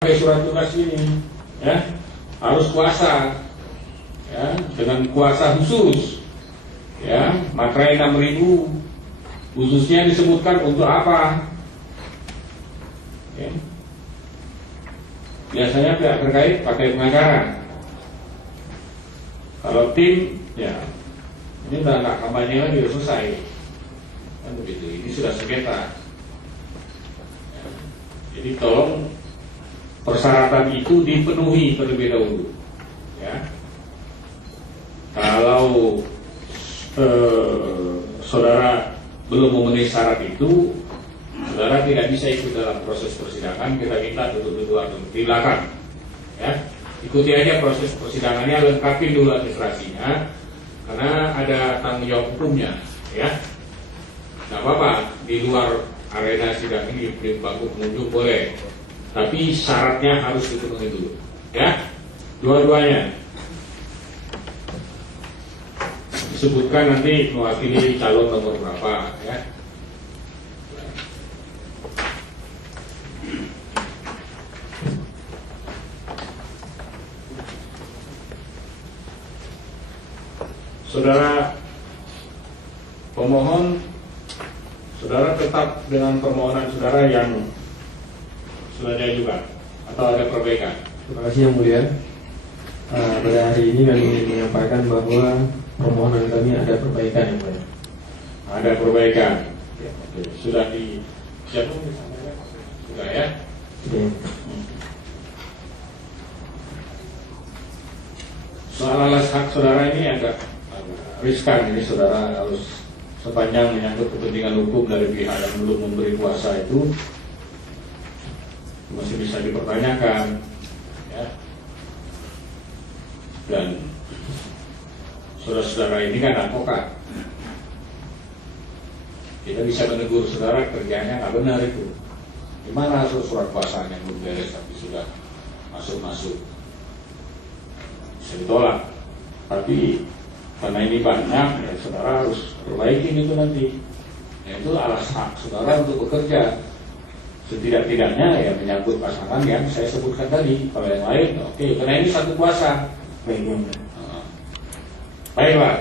pakai surat tugas ini, ya harus puasa, ya dengan puasa khusus, ya materai 6.000 khususnya disebutkan untuk apa? Ya. Biasanya pihak terkait pakai pengacara. Kalau tim, ya ini udah nggak kampanye lagi, udah selesai, kan begitu. Ini sudah sengketa. Ya. Jadi tolong persyaratan itu dipenuhi terlebih dahulu, ya. Kalau saudara belum memenuhi syarat itu, saudara tidak bisa ikut dalam proses persidangan. Kita minta duduk di belakang, ya. Ikuti aja proses persidangannya, lengkapi dulu administrasinya, karena ada tanggung jawab hukumnya, ya. Nggak apa-apa di luar arena sidang ini di bangku pengunjung boleh. Tapi syaratnya harus dipenuhi dulu, ya, dua-duanya. Disebutkan nanti mewakili calon nomor berapa, ya. Saudara pemohon, saudara tetap dengan permohonan saudara yang sudah diajukan atau ada perbaikan? Terima kasih Yang Mulia. Pada hari ini kami ingin menyampaikan bahwa permohonan kami ada perbaikan, Yang Mulia. Ada perbaikan. Ya, oke. Sudah di siapa? Sudah, ya. Oke. Soal alas hak saudara ini agak riskan. Ini saudara harus sepanjang menyangkut kepentingan hukum dari pihak yang belum memberi kuasa itu masih bisa dipertanyakan, ya. Dan saudara-saudara ini kan advokat, kita bisa menegur saudara kerjanya nggak benar itu. Gimana surat kuasanya belum beres tapi sudah masuk bisa ditolak. Tapi karena ini banyak, ya saudara harus perbaiki itu nanti. Ya, itu alas hak saudara untuk bekerja. Setidak-tidaknya ya menyangkut pasangan yang saya sebutkan tadi. Kalau yang lain, oke, karena ini satu kuasa. Baik, Pak.